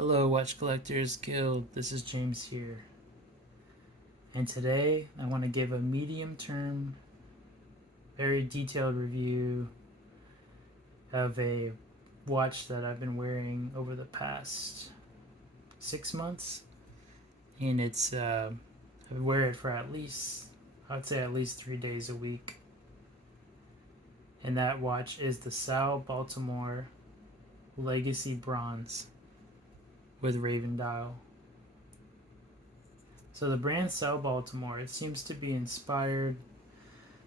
Hello, Watch Collectors Guild. This is James here. And today I want to give a medium term, very detailed review of a watch that I've been wearing over the past 6 months. And I wear it for I'd say at least 3 days a week. And that watch is the TSAO Baltimore Legacy Bronze with Raven Dial. So the brand TSAO Baltimore, it seems to be inspired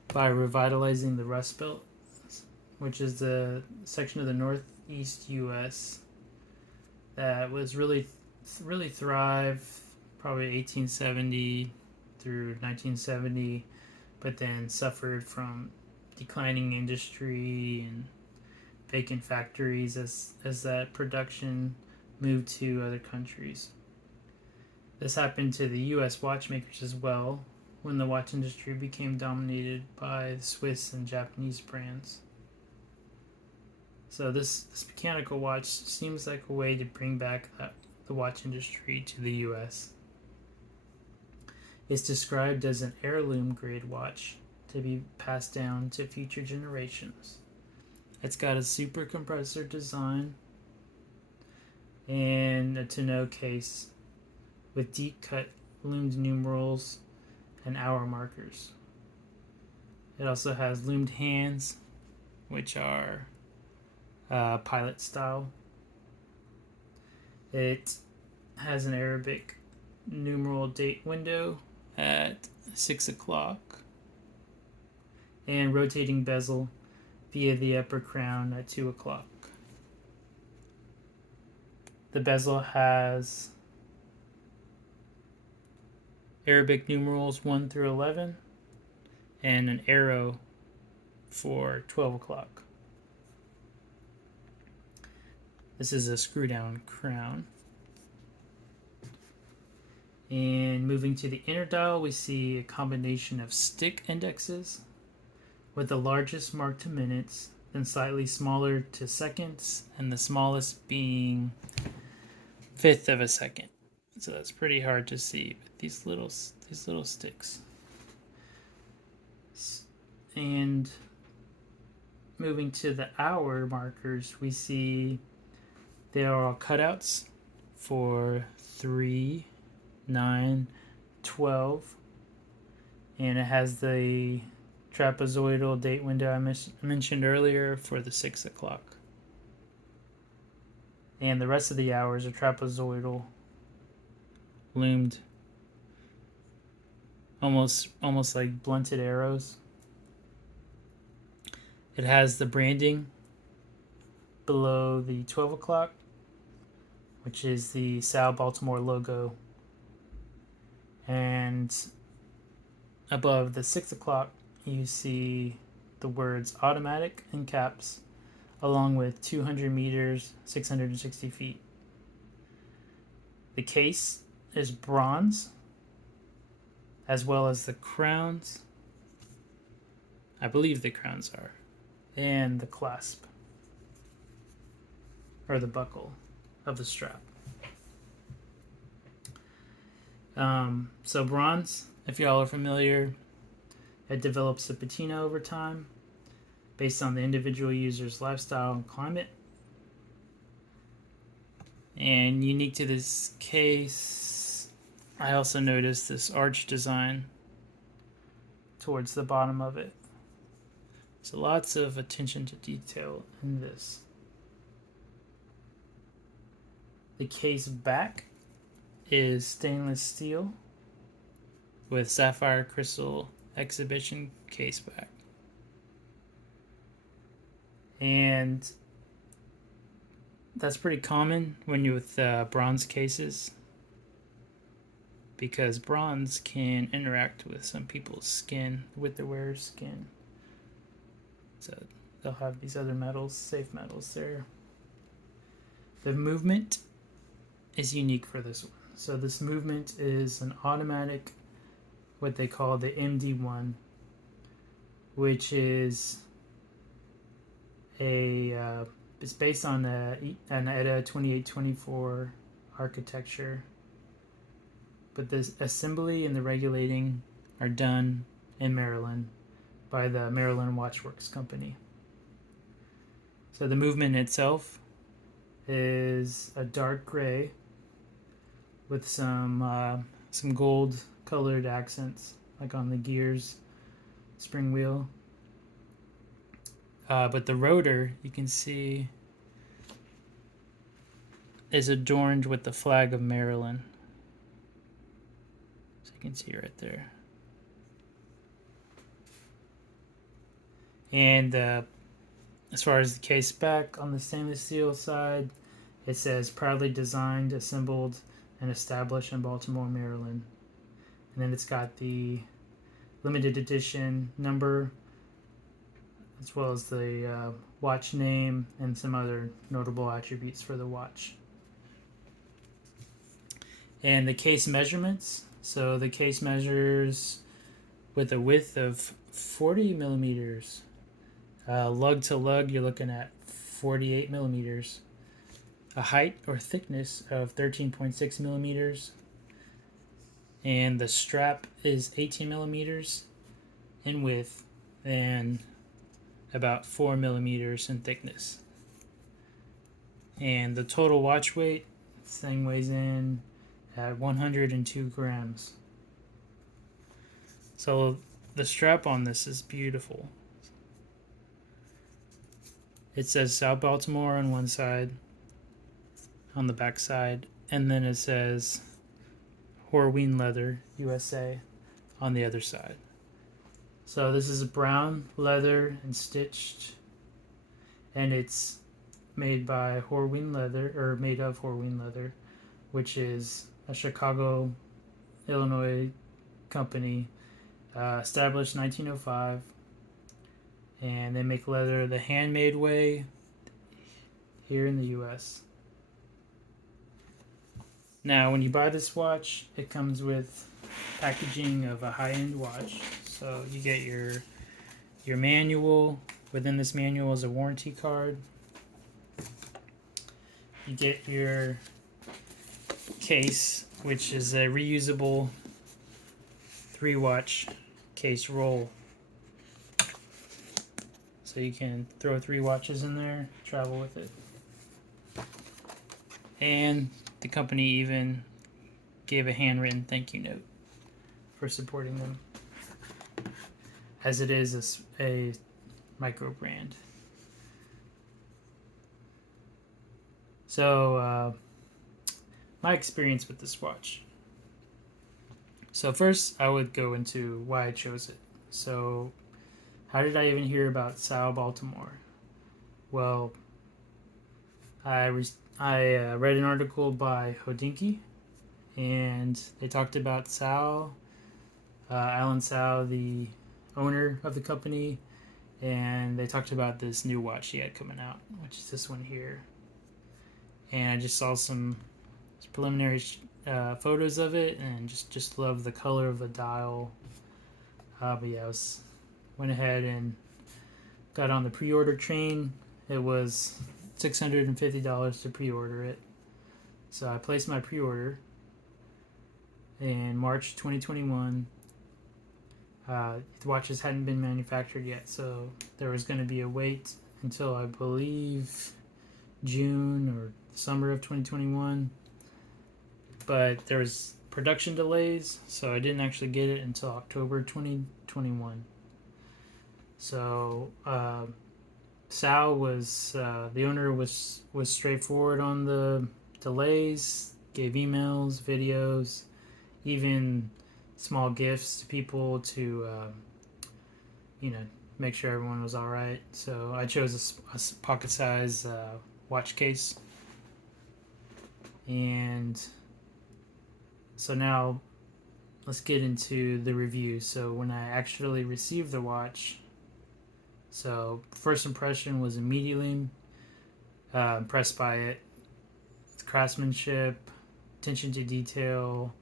by revitalizing the Rust Belt, which is the section of the Northeast U.S. that was really thrived probably 1870 through 1970, but then suffered from declining industry and vacant factories as that production moved to other countries. This happened to the U.S. watchmakers as well when the watch industry became dominated by the Swiss and Japanese brands. So this mechanical watch seems like a way to bring back the watch industry to the U.S. It's described as an heirloom grade watch to be passed down to future generations. It's got a super compressor design and a tonneau case with deep cut loomed numerals and hour markers. It also has loomed hands, which are pilot style. It has an Arabic numeral date window at 6 o'clock and rotating bezel via the upper crown at 2 o'clock. The bezel has Arabic numerals 1 through 11 and an arrow for 12 o'clock. This is a screw down crown. And moving to the inner dial, we see a combination of stick indexes with the largest marked to minutes, then slightly smaller to seconds, and the smallest being 1/5 of a second. So that's pretty hard to see with these little sticks. And moving to the hour markers, we see there are cutouts for 3, 9, 12, and it has the trapezoidal date window I mentioned earlier for the 6 o'clock. And the rest of the hours are trapezoidal, loomed, almost like blunted arrows. It has the branding below the 12 o'clock, which is the TSAO Baltimore logo, and above the 6 o'clock you see the words automatic in caps, along with 200 meters, 660 feet. The case is bronze, as well as the crowns. I believe the crowns are. And the clasp, or the buckle of the strap. So bronze, if y'all are familiar, it develops a patina over time based on the individual user's lifestyle and climate. And unique to this case, I also noticed this arch design towards the bottom of it. So lots of attention to detail in this. The case back is stainless steel with sapphire crystal exhibition case back. And that's pretty common when you're with bronze cases, because bronze can interact with some people's skin, with the wearer's skin. So they'll have these other metals, safe metals there. The movement is unique for this one. So this movement is an automatic, what they call the MD1, which is it's based on an ETA 2824 architecture, but the assembly and the regulating are done in Maryland by the Maryland Watchworks Company. So the movement itself is a dark gray with some gold colored accents, like on the gears, spring wheel. But the rotor, you can see, is adorned with the flag of Maryland. So you can see right there. And as far as the case back on the stainless steel side, it says proudly designed, assembled, and established in Baltimore, Maryland. And then it's got the limited edition number, as well as the watch name and some other notable attributes for the watch. And the case measurements. So the case measures with a width of 40 millimeters. Lug to lug, you're looking at 48 millimeters. A height or thickness of 13.6 millimeters. And the strap is 18 millimeters in width and about 4 millimeters in thickness. And the total watch weight, this thing weighs in at 102 grams. So the strap on this is beautiful. It says South Baltimore on one side, on the back side, and then it says Horween Leather, USA, on the other side. So this is a brown leather and stitched, and it's made by Horween Leather, or made of Horween Leather, which is a Chicago, Illinois company, established 1905, and they make leather the handmade way here in the U.S. Now, when you buy this watch, it comes with packaging of a high-end watch. So you get your manual. Within this manual is a warranty card. You get your case, which is a reusable 3-watch case roll. So you can throw 3 watches in there, travel with it. And the company even gave a handwritten thank you note for supporting them, as it is a micro brand. So my experience with this watch. So first I would go into why I chose it. So how did I even hear about TSAO Baltimore? Well, I read an article by Hodinky, and they talked about TSAO, Alan TSAO, the owner of the company, and they talked about this new watch he had coming out, which is this one here. And I just saw some preliminary photos of it, and just love the color of the dial. But yeah, went ahead and got on the pre-order train. It was $650 to pre-order it. So I placed my pre-order in March 2021. The watches hadn't been manufactured yet, so there was going to be a wait until, I believe, June or summer of 2021. But there was production delays, so I didn't actually get it until October 2021. So Sal was the owner was straightforward on the delays, gave emails, videos, even small gifts to people to make sure everyone was all right. So I chose a pocket size watch case, and so now let's get into the review. So when I actually received the watch, so first impression was immediately impressed by it. The craftsmanship, attention to detail.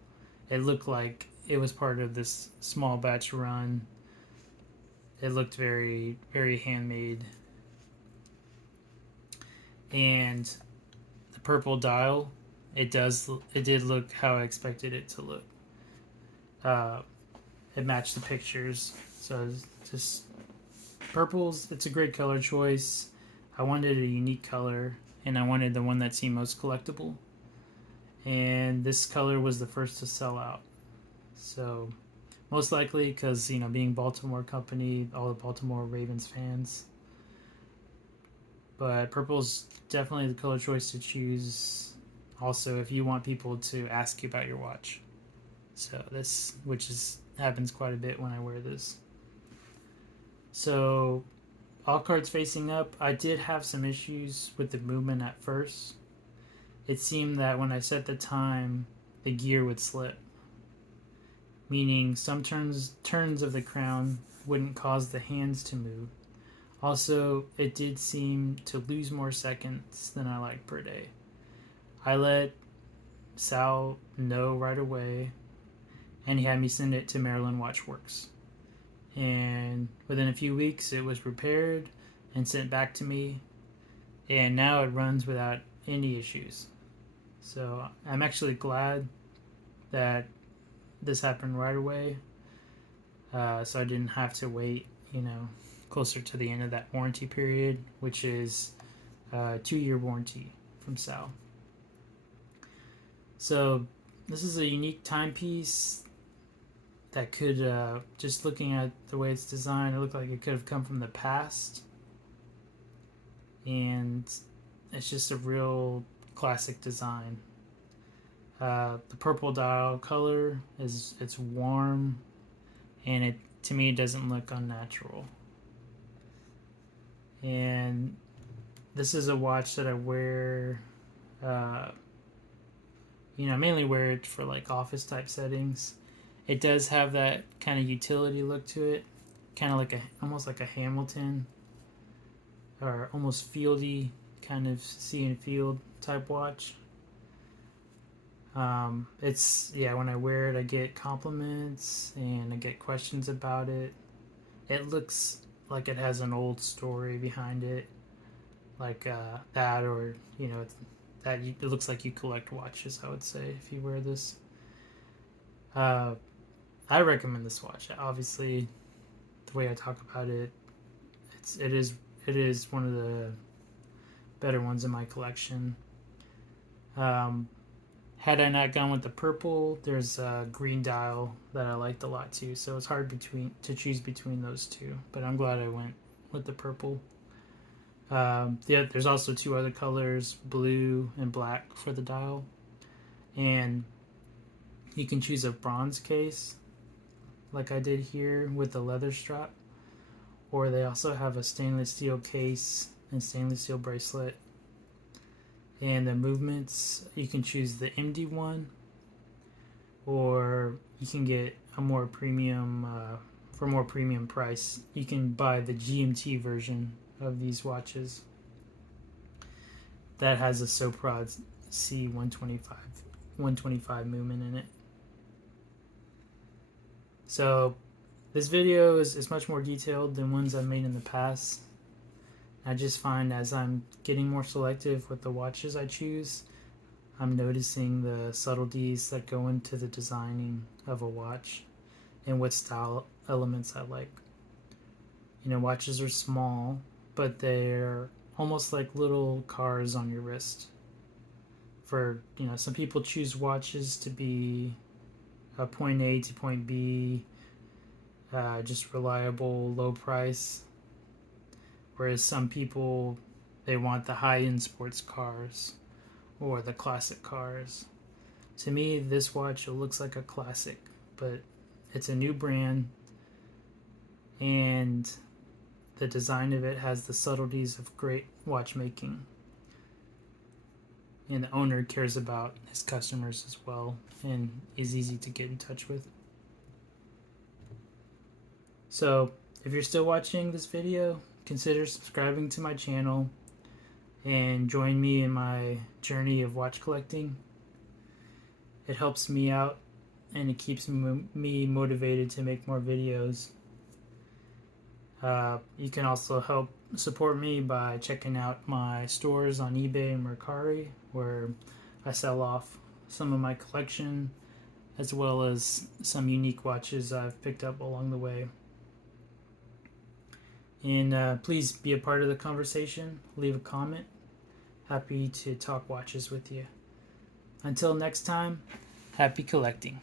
It looked like it was part of this small batch run. It looked very, very handmade. And the purple dial it did look how I expected it to look. Uh, it matched the pictures, so just purples. It's a great color choice. I wanted a unique color, and I wanted the one that seemed most collectible. And this color was the first to sell out. So most likely because being Baltimore company, all the Baltimore Ravens fans. But purple's definitely the color choice to choose. Also, if you want people to ask you about your watch, so this happens quite a bit when I wear this. So all cards facing up. I did have some issues with the movement at first. It seemed that when I set the time, the gear would slip, meaning some turns of the crown wouldn't cause the hands to move. Also, it did seem to lose more seconds than I like per day. I let Sal know right away, and he had me send it to Maryland Watchworks. And within a few weeks, it was repaired and sent back to me, and now it runs without any issues. So I'm actually glad that this happened right away, so I didn't have to wait, closer to the end of that warranty period, which is a 2-year warranty from Sal. So this is a unique timepiece that could, just looking at the way it's designed, it looked like it could have come from the past. And it's just a real classic design. The purple dial color it's warm, and it to me it doesn't look unnatural. And this is a watch that I wear. I mainly wear it for like office type settings. It does have that kind of utility look to it, kind of like almost like a Hamilton, or almost fieldy kind of see and field type watch. When I wear it, I get compliments and I get questions about it. It looks like it has an old story behind it, like that, or it looks like you collect watches. I would say if you wear this, I recommend this watch. Obviously, the way I talk about it, it is one of the better ones in my collection. Had I not gone with the purple, there's a green dial that I liked a lot too. So it's hard to choose between those two. But I'm glad I went with the purple. There's also 2 other colors, blue and black, for the dial. And you can choose a bronze case, like I did here, with a leather strap. Or they also have a stainless steel case and stainless steel bracelet. And the movements, you can choose the MD one, or you can get a more premium, for more premium price, you can buy the GMT version of these watches. That has a Soprod C125 movement in it. So this video is much more detailed than ones I've made in the past. I just find as I'm getting more selective with the watches I choose, I'm noticing the subtleties that go into the designing of a watch and what style elements I like. Watches are small, but they're almost like little cars on your wrist. For, some people choose watches to be a point A to point B, just reliable, low price. Whereas some people, they want the high-end sports cars or the classic cars. To me, this watch, it looks like a classic, but it's a new brand, and the design of it has the subtleties of great watchmaking. And the owner cares about his customers as well and is easy to get in touch with. So, if you're still watching this video, consider subscribing to my channel and join me in my journey of watch collecting. It helps me out and it keeps me motivated to make more videos. You can also help support me by checking out my stores on eBay and Mercari, where I sell off some of my collection, as well as some unique watches I've picked up along the way. And please be a part of the conversation. Leave a comment. Happy to talk watches with you. Until next time, happy collecting.